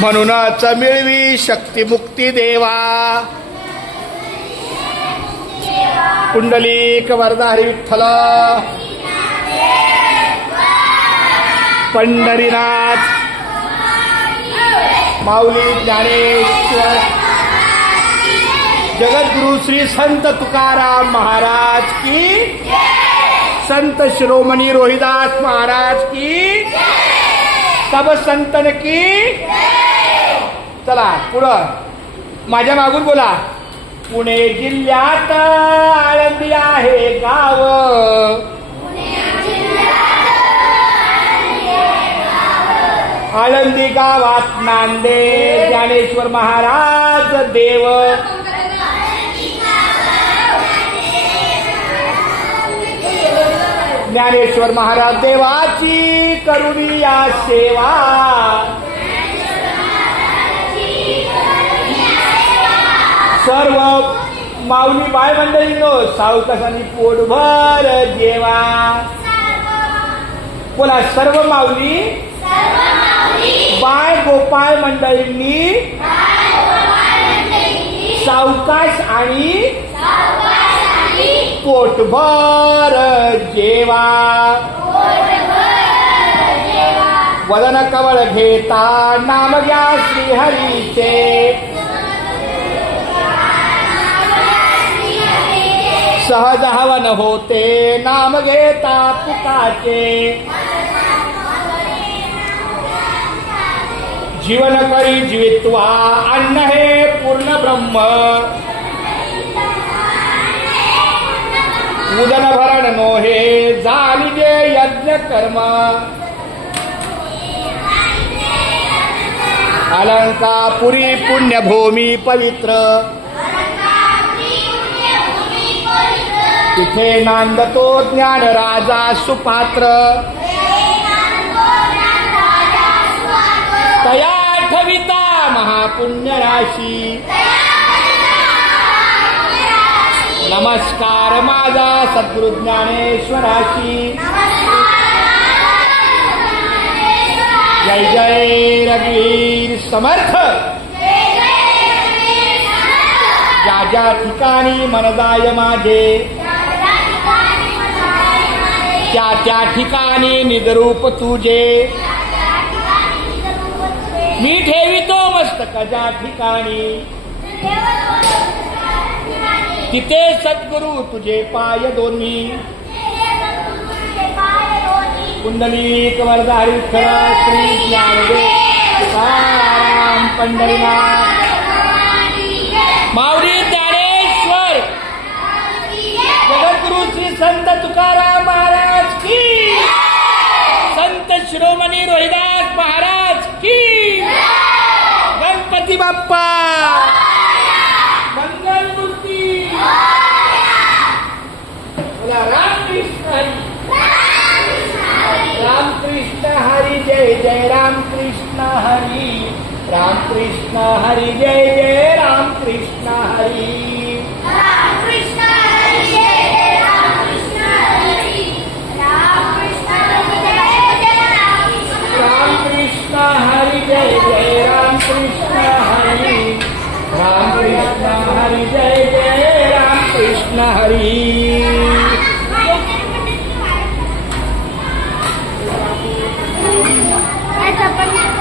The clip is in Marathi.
म्हणूनच मिळवी शक्ती मुक्ती देवा. पुंडलिक वरदा हरी विठ्ठल. पंढरीनाथ माऊली ज्ञानेश्वर जगद्गुरु श्री संत तुकाराम महाराज की, संत शिरोमणी रोहिदास महाराज की, सब संतन की. चला पुढं माझ्या मागून बोला. पुणे जिल्ह्यात आळंदी आहे गाव. आळंदी गावात नांदे ज्ञानेश्वर महाराज देव. ज्ञानेश्वर महाराज देवाची करुणी या सेवा. सर्व माऊली बाय मंडळींनो सावकाशाने पोटभर जेवा. बोला सर्व माऊली बाय गोपाळ मंडळींनी सावकाश आणि पोटभर जेवा. वदन कवळ घेता नाम घ्या श्रीहरीचे. सहज हवन होते नाम घेता पुकाचे. जीवन करी जीवित्वा अन्न हे पूर्ण ब्रह्म. उदन भरण नोहे जालिजे यज्ञ कर्म. अलंकापुरी पुण्यभूमी पवित्र. तिथे नांदतो ज्ञान राजा सुपात्र. तया ठविता महापुण्य राशी. नमस्कार माझा सद्गुरु ज्ञानेश्वराशी. जय जय रघुवीर समर्थ. ज्या ज्या ठिकाणी मन जाय माझे त्या त्या ठिकाणी निजरूप तुझे. मी ठेवितो मस्तक ज्या ठिकाणी तिथे सद्गुरु तुझे पाय दोन्ही. पुंडलिक वरदा हरी विठ्ठल श्री ज्ञानदेव तुकाराम पंढरीनाथ माऊली ज्ञानेश्वर जगद्गुरु श्री संत तुकाराम महाराज की. संत शिरोमणी रोहिदास महाराज की. गणपती बाप्पा मंगलमूर्ती. बोला रामकृष्ण हरी. रामकृष्ण हरी जय जय रामकृष्ण हरी. रामकृष्ण हरी जय जय रामकृष्ण हरी. रामकृष्ण हरी जय जय रामकृष्ण हरी. रामकृष्ण हरी जय जय रामकृष्ण हरी. रामकृष्ण हरी जय जय रामकृष्ण हरी.